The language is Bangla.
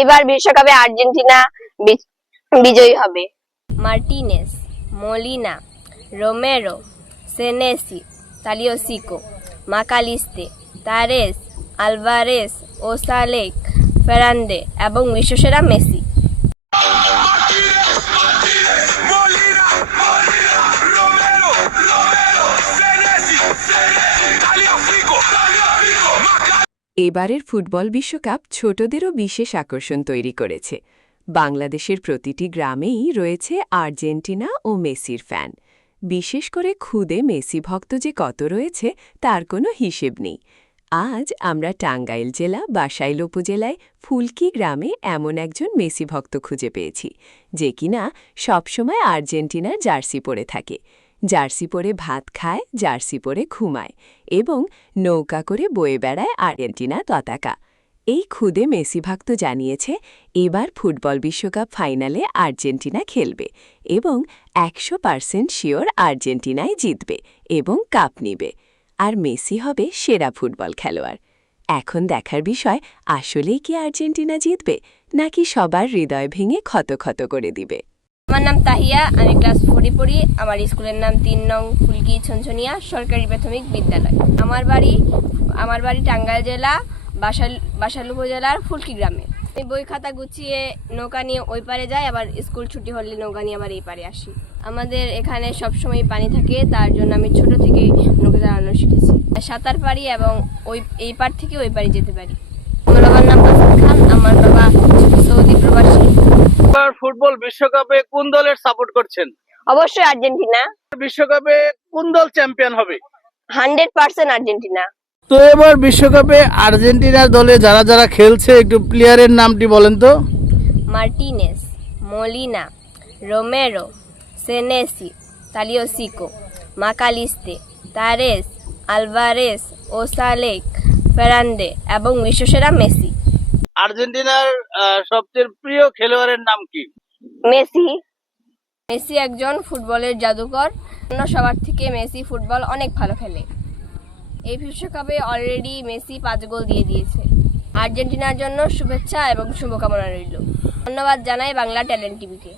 এবার বিশ্বকাপে আর্জেন্টিনা বিজয়ী হবে। Martinez, Molina, Romero, Senesi, Tagliafico, Mac Allister, তারেস, আলভারেস, ওসালেক, ফেরান্দে এবং বিশ্বসেরা মেসি। এবারের ফুটবল বিশ্বকাপ ছোটদেরও বিশেষ আকর্ষণ তৈরি করেছে। বাংলাদেশের প্রতিটি গ্রামেই রয়েছে আর্জেন্টিনা ও মেসির ফ্যান। বিশেষ করে খুদে মেসি ভক্ত যে কত রয়েছে তার কোনো হিসেব নেই। আজ আমরা টাঙ্গাইল জেলা বাসাইল উপজেলায় ফুলকি গ্রামে এমন একজন মেসি ভক্ত খুঁজে পেয়েছি, যে কিনা সবসময় আর্জেন্টিনার জার্সি পরে থাকে। জার্সি পরে ভাত খায়, জার্সি পরে ঘুমায় এবং নৌকা করে বয়ে বেড়ায় আর্জেন্টিনা পতাকা। এই খুদে মেসি ভক্ত জানিয়েছে এবার ফুটবল বিশ্বকাপ ফাইনালে আর্জেন্টিনা খেলবে এবং 100% শিওর আর্জেন্টিনাই জিতবে এবং কাপ নিবে, আর মেসি হবে সেরা ফুটবল খেলোয়াড়। এখন দেখার বিষয়, আসলেই কি আর্জেন্টিনা জিতবে নাকি সবার হৃদয় ভেঙে ক্ষত করে দিবে। আমার নাম তাহিয়া, আমি ক্লাস 4 পড়ি। আমার স্কুলের নাম 3 নং ফুলকি ছনছনিয়া সরকারি প্রাথমিক বিদ্যালয়। আমার বাড়ি টাঙ্গাইল জেলা বাসাইল উপজেলার ফুলকি গ্রামে। আমি বই খাতা গুছিয়ে নৌকা নিয়ে ওই পারে যাই, আবার স্কুল ছুটি হলে নৌকা নিয়ে আবার এই পারে আসি। আমাদের এখানে সবসময় পানি থাকে, তার জন্য আমি ছোট থেকে নৌকা চালানো শিখেছি। সাঁতার পারি এবং এই পার থেকে ওই পারে যেতে পারি। আমার বাবার নাম হাসান খান, আমার বাবা সৌদি প্রবাসী। ফুটবল বিশ্বকাপে কোন দলের সাপোর্ট করছেন? অবশ্যই আর্জেন্টিনা। বিশ্বকাপে কোন দল চ্যাম্পিয়ন হবে? 100% আর্জেন্টিনা। তো এবার বিশ্বকাপে আর্জেন্টিনার দলে যারা যারা খেলছে একটু প্লেয়ারের নামটি বলেন তো। Martinez, Molina, Romero, Senesi, Tagliafico, Mac Allister, তারেস, আলভারেস, ওসালেক, ফেরান্দে এবং বিশ্বসেরা মেসি। আর্জেন্টিনার সবচেয়ে প্রিয় খেলোয়াড়ের নাম কি? মেসি। মেসি একজন ফুটবলের জাদুকর। অন্য সবার থেকে মেসি ফুটবল অনেক ভালো খেলে। এই বিশ্বকাপে অলরেডি মেসি 5 গোল দিয়ে দিয়েছে। আর্জেন্টিনার জন্য শুভেচ্ছা এবং শুভকামনা রইল। ধন্যবাদ জানাই বাংলা ট্যালেন্ট টিভিকে।